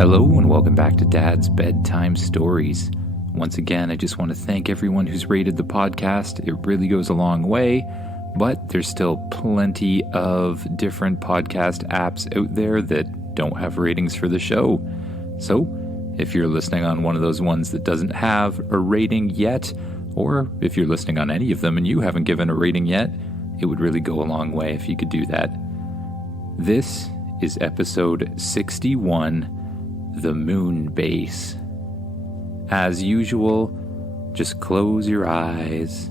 Hello and welcome back to Dad's Bedtime Stories. Once again, I just want to thank everyone who's rated the podcast. It really goes a long way, but there's still plenty of different podcast apps out there that don't have ratings for the show. So, if you're listening on one of those ones that doesn't have a rating yet, or if you're listening on any of them and you haven't given a rating yet, it would really go a long way if you could do that. This is episode 61, The Moon Base. As usual, just close your eyes,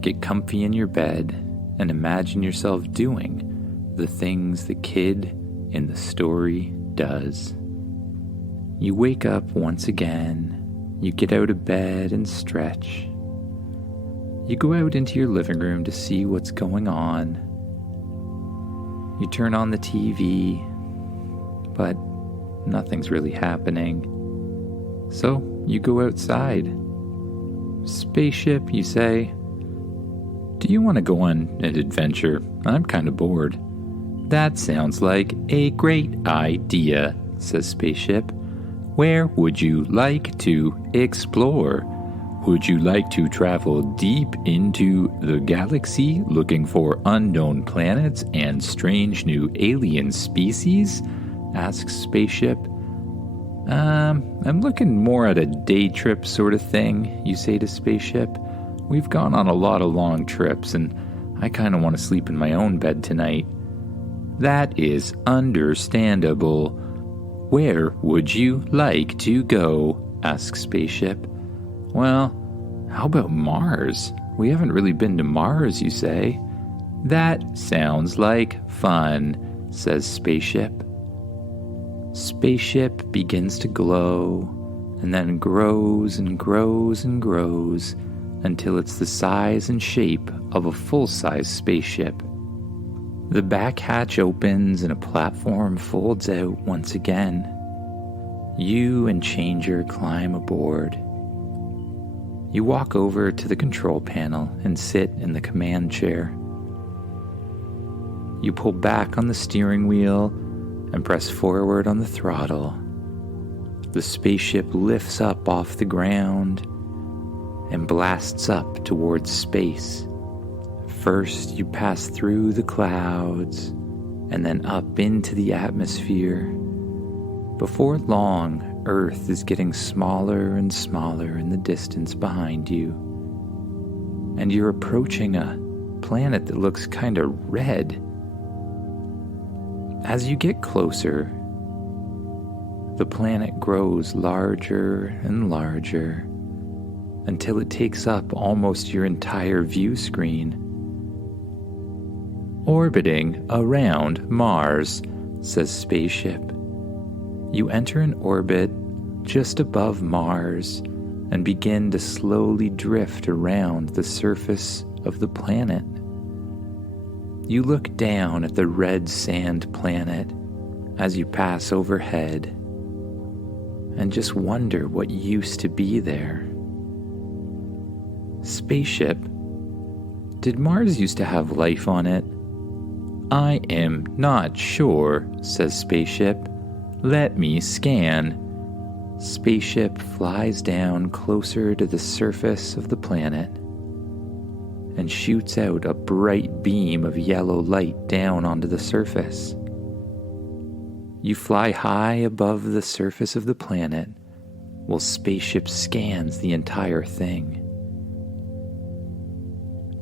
get comfy in your bed, and imagine yourself doing the things the kid in the story does. You wake up once again, you get out of bed and stretch. You go out into your living room to see what's going on. You turn on the TV, but nothing's really happening. So you go outside. Spaceship, you say. Do you want to go on an adventure? I'm kind of bored. That sounds like a great idea, says Spaceship. Where would you like to explore? Would you like to travel deep into the galaxy looking for unknown planets and strange new alien species? Asks Spaceship. I'm looking more at a day trip sort of thing, you say to Spaceship. We've gone on a lot of long trips, and I kind of want to sleep in my own bed tonight. That is understandable. Where would you like to go? Asks Spaceship. Well, how about Mars? We haven't really been to Mars, you say. That sounds like fun, says Spaceship. Spaceship begins to glow, and then grows and grows and grows until it's the size and shape of a full-size spaceship. The back hatch opens and a platform folds out once again. You and Changer climb aboard. You walk over to the control panel and sit in the command chair. You pull back on the steering wheel and press forward on the throttle. The spaceship lifts up off the ground and blasts up towards space. First, you pass through the clouds and then up into the atmosphere. Before long, Earth is getting smaller and smaller in the distance behind you. And you're approaching a planet that looks kind of red. As you get closer, the planet grows larger and larger until it takes up almost your entire view screen. Orbiting around Mars, says Spaceship. You enter an orbit just above Mars and begin to slowly drift around the surface of the planet. You look down at the red sand planet as you pass overhead and just wonder what used to be there. Spaceship, did Mars used to have life on it? I am not sure, says Spaceship. Let me scan. Spaceship flies down closer to the surface of the planet and shoots out a bright beam of yellow light down onto the surface. You fly high above the surface of the planet while Spaceship scans the entire thing.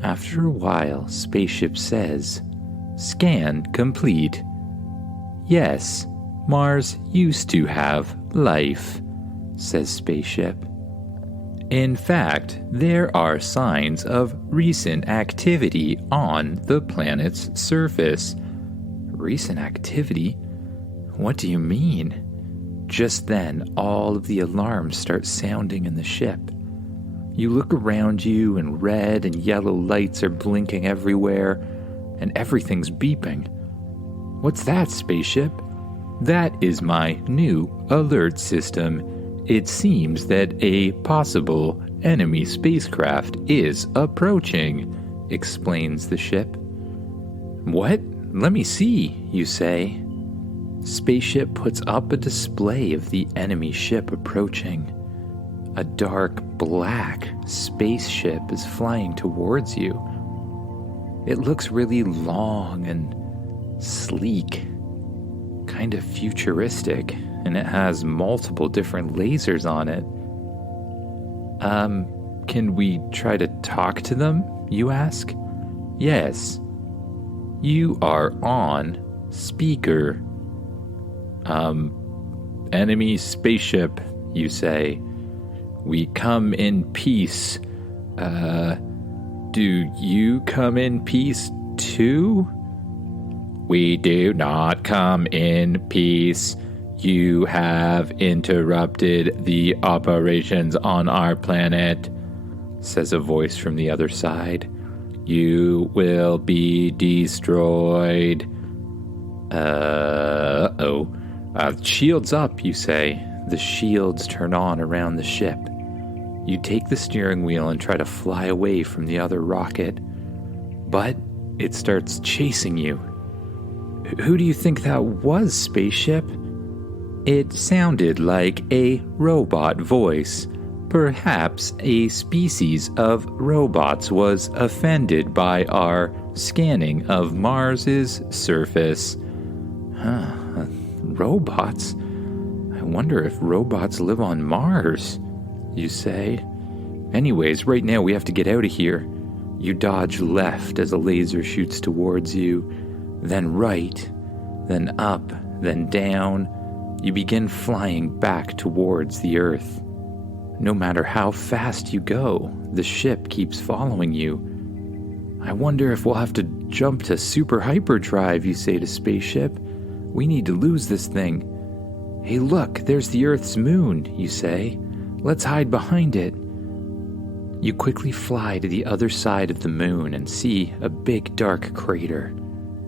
After a while, Spaceship says, "Scan complete. Yes, Mars used to have life," says Spaceship. In fact, there are signs of recent activity on the planet's surface. Recent activity? What do you mean? Just then, all of the alarms start sounding in the ship. You look around you and red and yellow lights are blinking everywhere, and everything's beeping. What's that, Spaceship? That is my new alert system. It seems that a possible enemy spacecraft is approaching, explains the ship. What? Let me see, you say. Spaceship puts up a display of the enemy ship approaching. A dark black spaceship is flying towards you. It looks really long and sleek, kind of futuristic, and it has multiple different lasers on it. Can we try to talk to them, you ask? Yes. You are on speaker. Enemy spaceship, you say. We come in peace. Do you come in peace too? We do not come in peace. You have interrupted the operations on our planet, says a voice from the other side. You will be destroyed. Shields up, you say. The shields turn on around the ship. You take the steering wheel and try to fly away from the other rocket, but it starts chasing you. Who do you think that was, spaceship? It sounded like a robot voice. Perhaps a species of robots was offended by our scanning of Mars's surface. Robots? I wonder if robots live on Mars, you say. Anyways, right now we have to get out of here. You dodge left as a laser shoots towards you, then right, then up, then down. You begin flying back towards the Earth. No matter how fast you go, the ship keeps following you. I wonder if we'll have to jump to super hyperdrive, you say to spaceship. We need to lose this thing. Hey look, there's the Earth's moon, you say. Let's hide behind it. You quickly fly to the other side of the moon and see a big dark crater.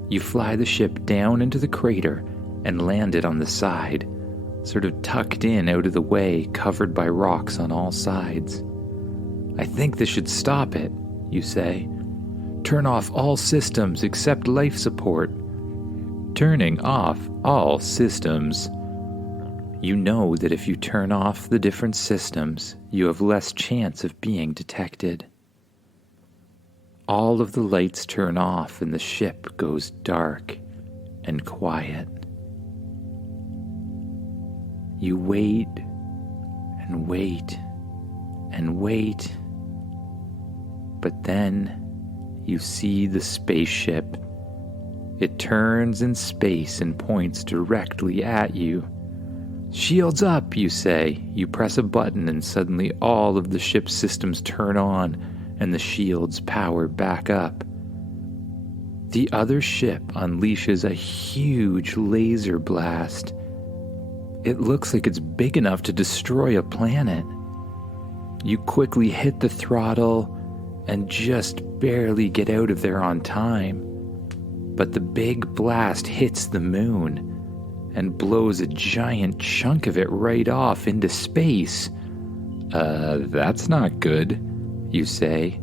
You fly the ship down into the crater and land it on the side, sort of tucked in out of the way, covered by rocks on all sides. I think this should stop it, you say. Turn off all systems except life support. Turning off all systems. You know that if you turn off the different systems, you have less chance of being detected. All of the lights turn off and the ship goes dark and quiet. You wait and wait and wait, but then you see the spaceship. It turns in space and points directly at you. Shields up, you say. You press a button and suddenly all of the ship's systems turn on and the shields power back up. The other ship unleashes a huge laser blast. It looks like it's big enough to destroy a planet. You quickly hit the throttle and just barely get out of there on time. But the big blast hits the moon and blows a giant chunk of it right off into space. That's not good, you say.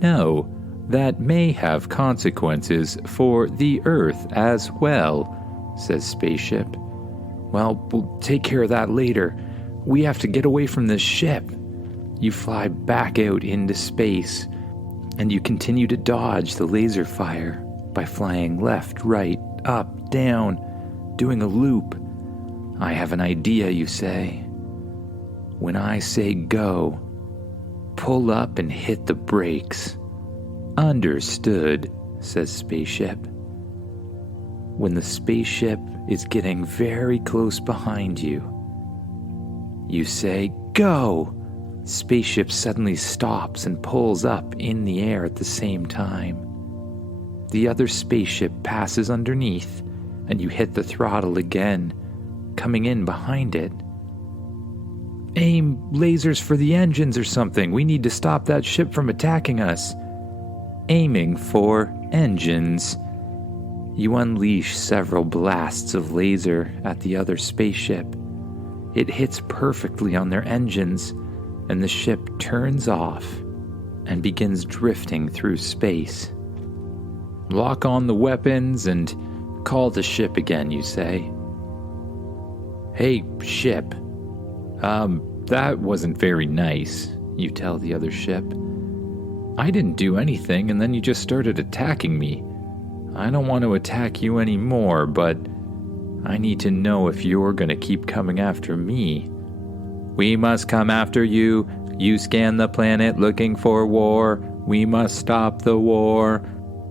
No, that may have consequences for the Earth as well, says Spaceship. Well, we'll take care of that later. We have to get away from this ship. You fly back out into space, and you continue to dodge the laser fire by flying left, right, up, down, doing a loop. I have an idea, you say. When I say go, pull up and hit the brakes. Understood, says Spaceship. When the spaceship is getting very close behind you, you say, go! Spaceship suddenly stops and pulls up in the air at the same time. The other spaceship passes underneath, and you hit the throttle again, coming in behind it. Aim lasers for the engines or something. We need to stop that ship from attacking us. Aiming for engines. You unleash several blasts of laser at the other spaceship. It hits perfectly on their engines, and the ship turns off and begins drifting through space. Lock on the weapons and call the ship again, you say. Hey, ship. That wasn't very nice, you tell the other ship. I didn't do anything, and then you just started attacking me. I don't want to attack you anymore, but I need to know if you're going to keep coming after me. We must come after you. You scan the planet looking for war. We must stop the war,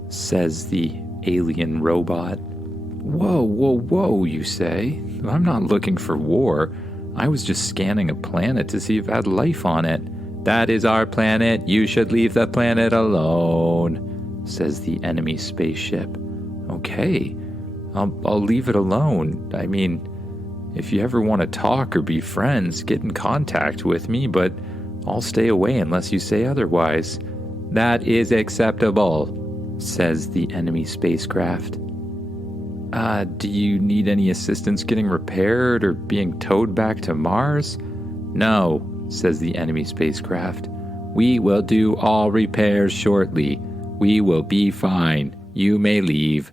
says the alien robot. Whoa, you say. I'm not looking for war. I was just scanning a planet to see if it had life on it. That is our planet. You should leave the planet alone, says the enemy spaceship. Okay, I'll leave it alone. I mean, if you ever want to talk or be friends, get in contact with me, but I'll stay away unless you say otherwise. That is acceptable, says the enemy spacecraft. Do you need any assistance getting repaired or being towed back to Mars? No, says the enemy spacecraft. We will do all repairs shortly. We will be fine. You may leave,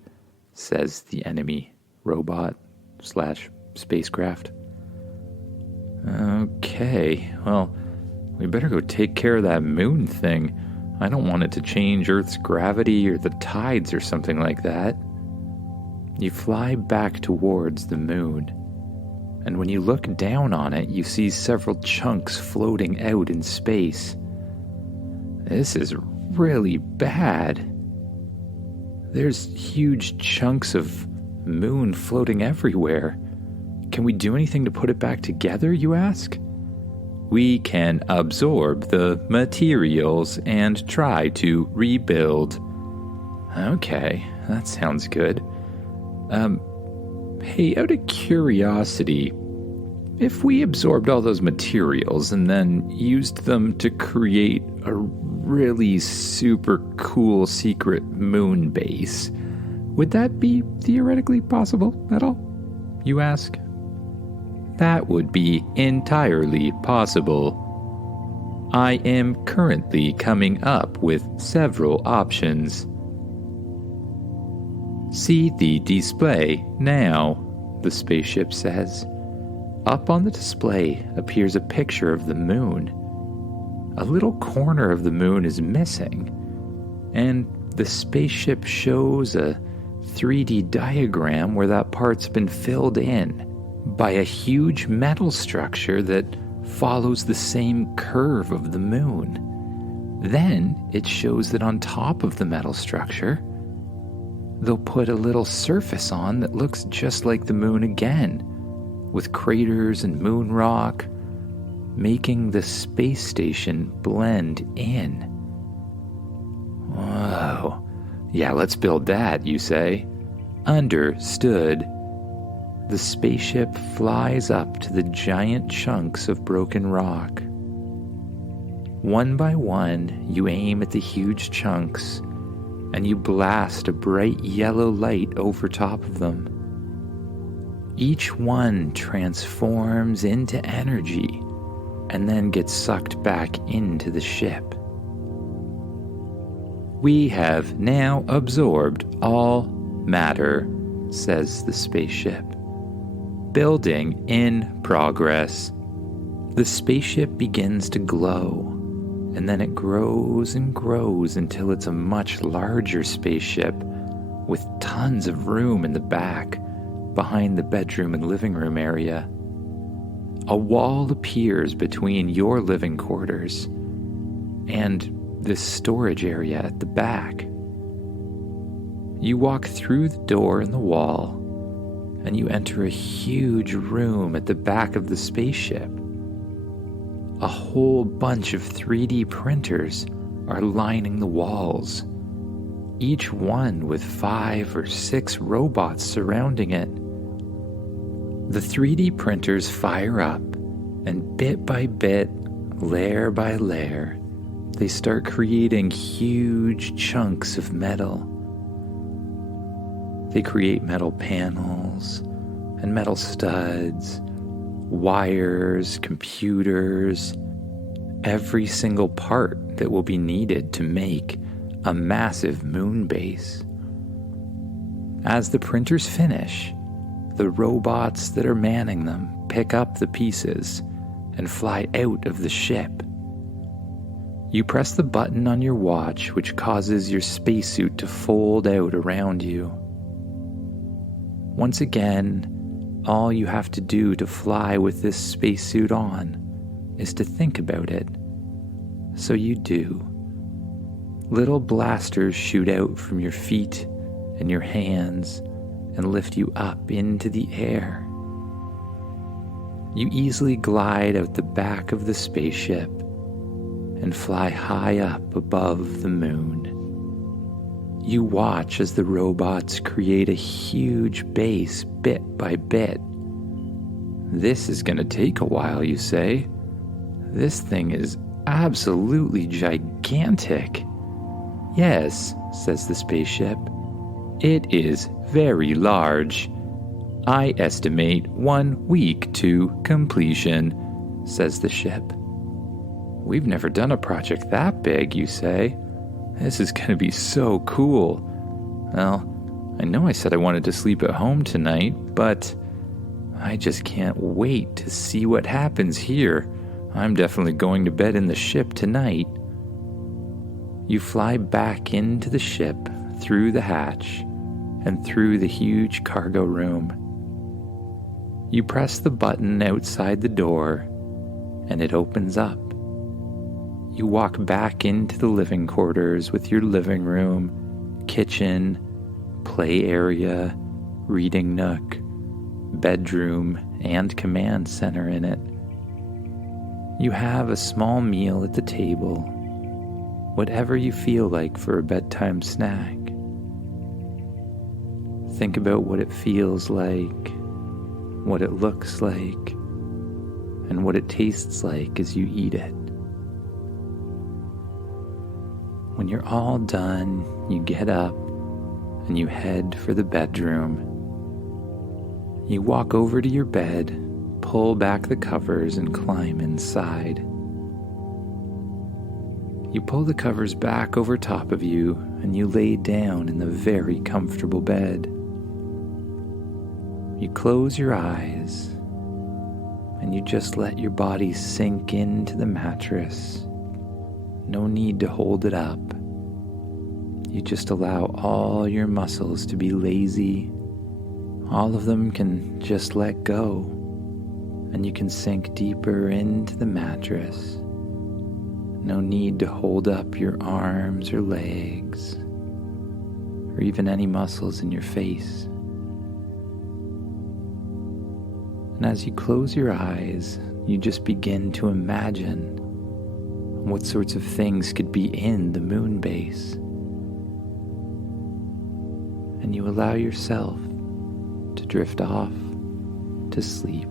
says the enemy robot / spacecraft. Okay, well, we better go take care of that moon thing. I don't want it to change Earth's gravity or the tides or something like that. You fly back towards the moon, and when you look down on it, you see several chunks floating out in space. This is really bad. There's huge chunks of moon floating everywhere. Can we do anything to put it back together, you ask? We can absorb the materials and try to rebuild. Okay, that sounds good. Hey, out of curiosity, if we absorbed all those materials and then used them to create a really super cool secret moon base, would that be theoretically possible at all, you ask? That would be entirely possible. I am currently coming up with several options. See the display now, the spaceship says. Up on the display appears a picture of the moon. A little corner of the moon is missing, and the spaceship shows a 3D diagram where that part's been filled in by a huge metal structure that follows the same curve of the moon. Then it shows that on top of the metal structure, they'll put a little surface on that looks just like the moon again, with craters and moon rock, making the space station blend in. Whoa. Yeah, let's build that, you say. Understood. The spaceship flies up to the giant chunks of broken rock. One by one, you aim at the huge chunks, and you blast a bright yellow light over top of them. Each one transforms into energy and then gets sucked back into the ship. We have now absorbed all matter, says the spaceship. Building in progress. The spaceship begins to glow, and then it grows and grows until it's a much larger spaceship with tons of room in the back, behind the bedroom and living room area. A wall appears between your living quarters and this storage area at the back. You walk through the door in the wall, and you enter a huge room at the back of the spaceship. A whole bunch of 3D printers are lining the walls, each one with 5 or 6 robots surrounding it. The 3D printers fire up, and bit by bit, layer by layer, they start creating huge chunks of metal. They create metal panels and metal studs, wires, computers, every single part that will be needed to make a massive moon base. As the printers finish, the robots that are manning them pick up the pieces and fly out of the ship. You press the button on your watch, which causes your spacesuit to fold out around you. Once again, all you have to do to fly with this spacesuit on is to think about it. So you do. Little blasters shoot out from your feet and your hands and lift you up into the air. You easily glide out the back of the spaceship and fly high up above the moon. You watch as the robots create a huge base bit by bit. This is going to take a while, you say. This thing is absolutely gigantic. Yes, says the spaceship. It is very large. I estimate 1 week to completion, says the ship. We've never done a project that big, you say. This is going to be so cool. Well, I know I said I wanted to sleep at home tonight, but I just can't wait to see what happens here. I'm definitely going to bed in the ship tonight. You fly back into the ship, through the hatch, and through the huge cargo room. You press the button outside the door, and it opens up. You walk back into the living quarters with your living room, kitchen, play area, reading nook, bedroom, and command center in it. You have a small meal at the table, whatever you feel like for a bedtime snack. Think about what it feels like, what it looks like, and what it tastes like as you eat it. When you're all done, you get up and you head for the bedroom. You walk over to your bed, pull back the covers, and climb inside. You pull the covers back over top of you and you lay down in the very comfortable bed. You close your eyes and you just let your body sink into the mattress. No need to hold it up. You just allow all your muscles to be lazy. All of them can just let go, and you can sink deeper into the mattress. No need to hold up your arms or legs, or even any muscles in your face. And as you close your eyes, you just begin to imagine what sorts of things could be in the moon base. And you allow yourself to drift off to sleep.